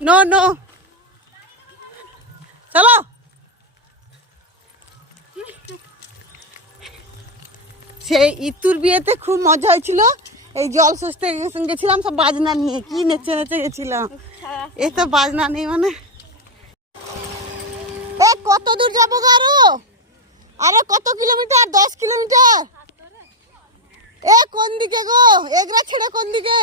No no চলো সেই ইতুর বিয়েতে খুব মজা হয়েছিল। এই জল সস্তে গেছিলাম সব বাজনা নিয়ে। কি নেচে নেচে গেছিলাম এ তো বাজনা নেই মানে। এ, কত দূর যাব গো আরও? আরও কত কিলোমিটার? দশ কিলোমিটার? এ, কোন দিকে গো? এগরা ছেড়ে কোন দিকে?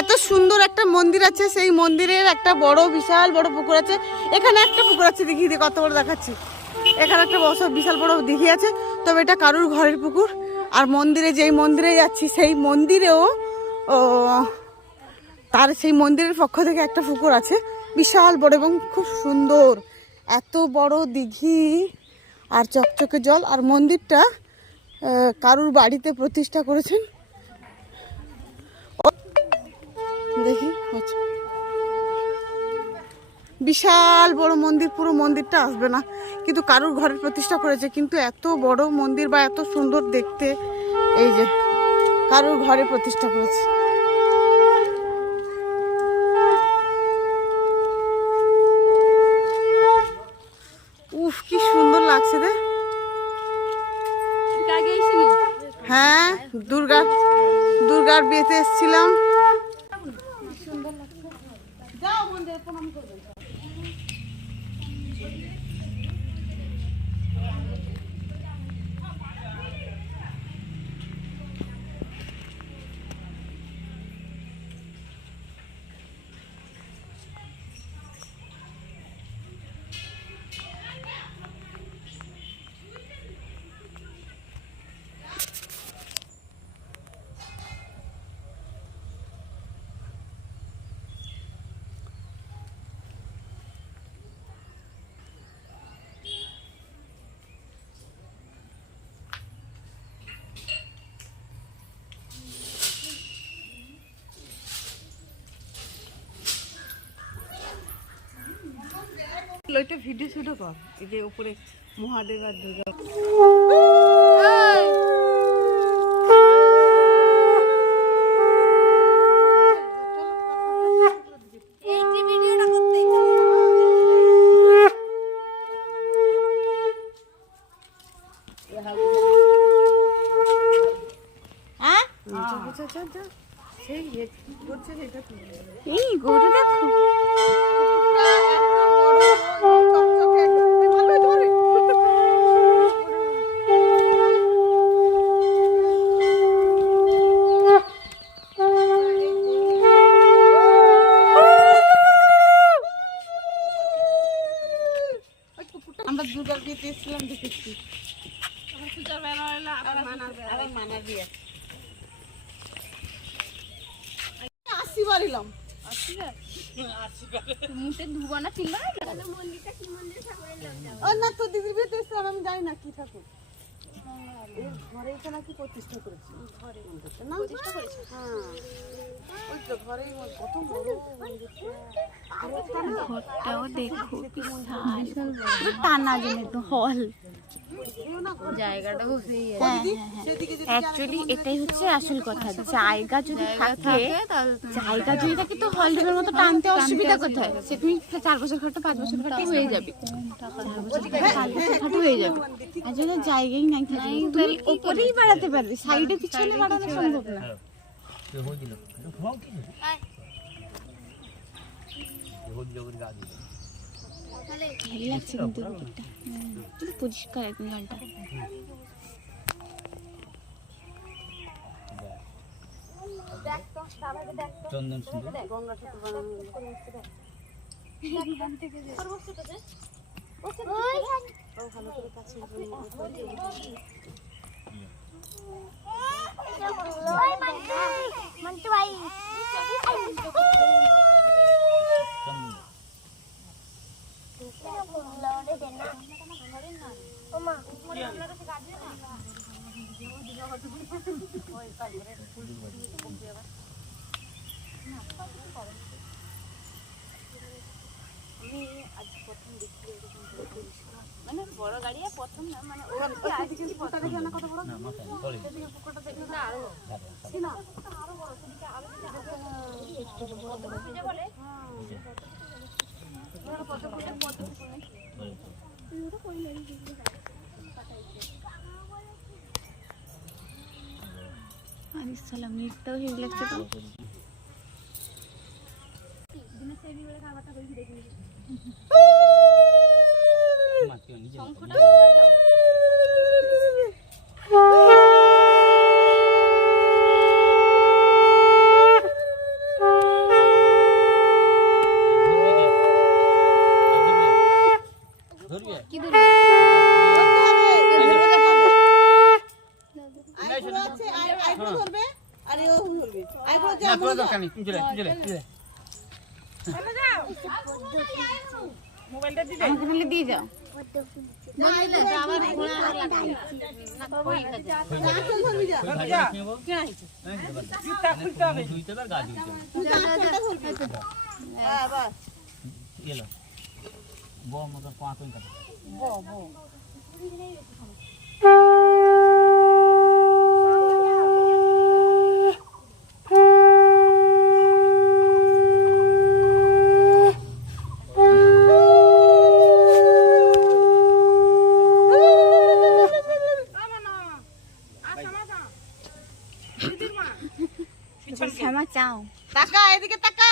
এত সুন্দর একটা মন্দির আছে, সেই মন্দিরের একটা বড় বিশাল বড় পুকুর আছে। এখানে একটা পুকুর আছে দেখিয়ে দিই কত বড় দেখাচ্ছি। এখানে একটা বড় বিশাল বড় দিঘি আছে। তবে এটা কারুর ঘরের পুকুর? আর মন্দিরে যেই মন্দিরে যাচ্ছি, সেই মন্দিরেও তার সেই মন্দিরের পক্ষ থেকে একটা পুকুর আছে, বিশাল বড় এবং খুব সুন্দর। এত বড় দিঘি আর চকচকে জল আর মন্দিরটা কারুর বাড়িতে প্রতিষ্ঠা করেছেন। দেখি হচ্ছে বিশাল বড় মন্দির, পুরো মন্দিরটা আসবে না। কিন্তু কারুর ঘরের প্রতিষ্ঠা করেছে, কিন্তু এত বড় মন্দির বা এত সুন্দর দেখতে, এই যে, কারুর ঘরে প্রতিষ্ঠা করেছে উফ কি সুন্দর লাগছে রে। হ্যাঁ দুর্গা দুর্গার বিয়েতে এসেছিলাম। একটা ভিডিও শুটও কর এই যে উপরে মহাদেব আর দুর্গা। এই গরু দেখো কিনবো ও না তো দিদির বিয়েতে এসেছিলাম আমি জানি না কি ঠাকুর। এর ঘরে এটা নাকি প্রতিষ্ঠা করেছে। ঘরে না প্রতিষ্ঠা করেছে। হ্যাঁ। ওই তো ঘরেই মধ্যে কত বড় মন্দিরটা আর একটা না ঘরটাও দেখো টানা যেন একদম হল জায়গাটা বসেই হ্যাঁ সেদিকে যদি অ্যাকচুয়ালি এটাই হচ্ছে আসল কথা জায়গা যদি থাকে জায়গা যদি থাকে তো হল রুমের মতো টানতে অসুবিধা কোথায় সে তুমি চার বছর খাটো পাঁচ বছর খাটো হয়ে যাবে খাটো হয়ে যাবে আর যদি জায়গাই নাই তুমি উপরেই বাড়াতে পারবে সাইডে পিছনে বাড়ানো সম্ভব না ভালো লাগছে কিন্তু দিকটা কিন্তু বানানো হলো। ও ভালো করে কাছে চন্দন আমি আজ প্রথম দেখছি এরকম করে পরিষ্কার বড় গাড়ি আর প্রথম না মানে ও পুকুরটা দেখে না কত বড়? না মাথায় পড়ে সেদিকে পুকুরটা দেখলে না আরও। না। তো কি না তুই চলে তুই চলে তুই চলে তাহলে দিয়ে যাও যা, আইবুড়ো আবার আছে, ঘোড়া তুই তুই ক্ষমা চাও তাকা, এদিকে তাকা।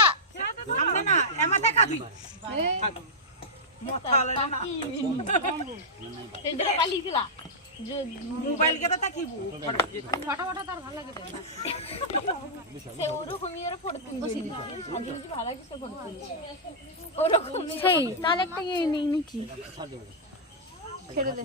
সেই তাহলে একটা ইয়ে নেই নাকি ছেড়ে দে।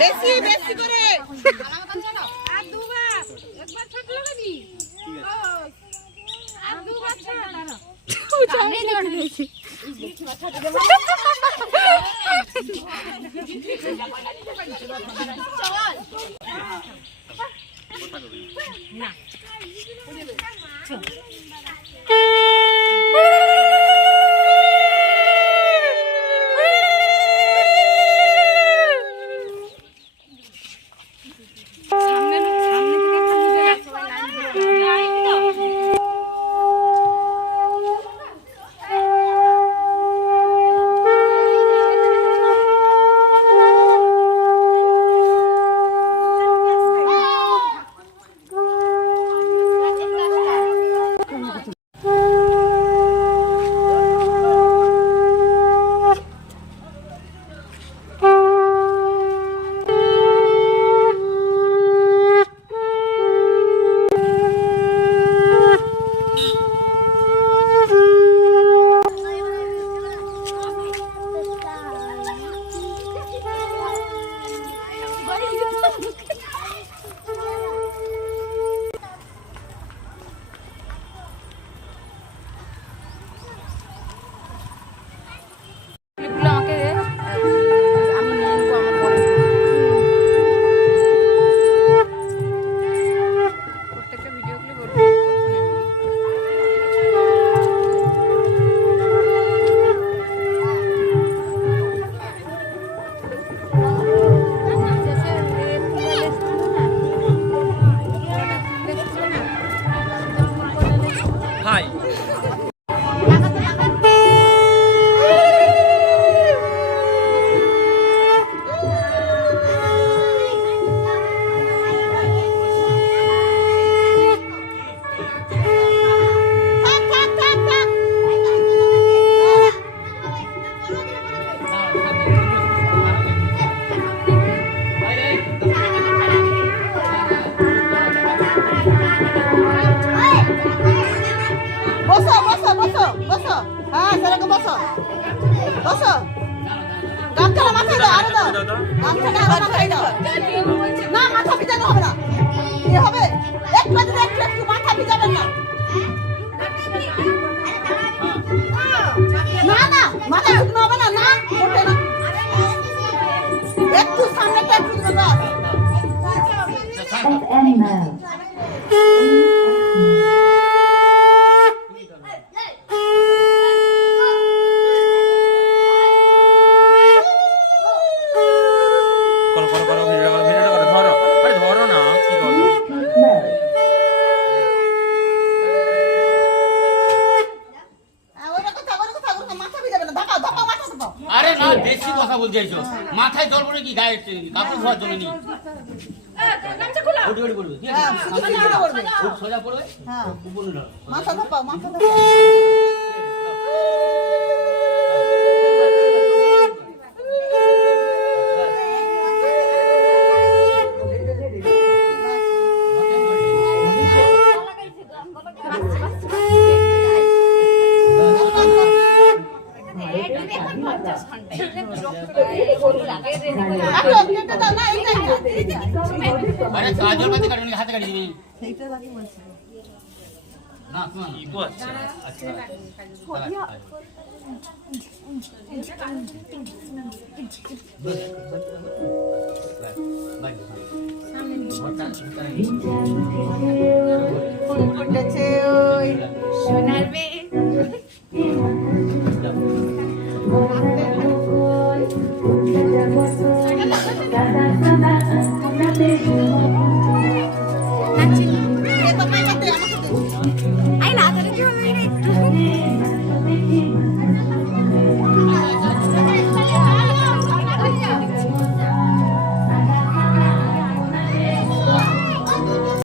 বেশি, বেশি করে। ক্লিপগুলো 大 হ্যাঁ সেরকম বসো। বসো। গামছাটা মাথায় দাও, আরও দাও। গামছাটা মাথায় দাও। না, মাথা ভিজানো হবে না। কি হবে। একটু একটু একটু মাথা ভিজাবেন না। না না, মাথা শুকনো হবে না না, ওঠে না। একটু সামনেটা একটু দেবা animal. করো করো করো ভিডিও করো ভিডিও করো ধরো। আরে ধরো না কি করো? আরে না বেশি কথা বলতে চাইছো। মাথায় জল পড়ে কি গায়ে কাপড় ধোয়ার জন্য নি হ্যাঁ খুব সোজা পড়বে? হ্যাঁ। মাথা ধাপাও মাথা ধাপাও আরে কাজল পাতে কাটুনি হাতে কাটি দিবি সেইটা রাখি বলছি। না শোনো না। ইগো আছে। আচ্ছা ফুটেছে ওই সোনার মেয়ে নাচি